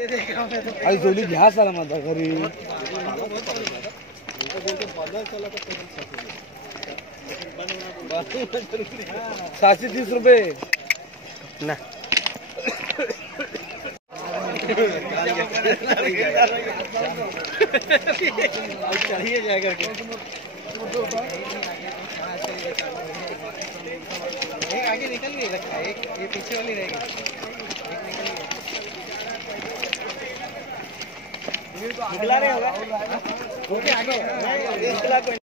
आई जोली घ्या साला माझा घरी 730 रुपये ना चलिए जाएगा एक आगे निकल नहीं रखा एक ये पीछे वाली रहेगी निकला नहीं होगा आगे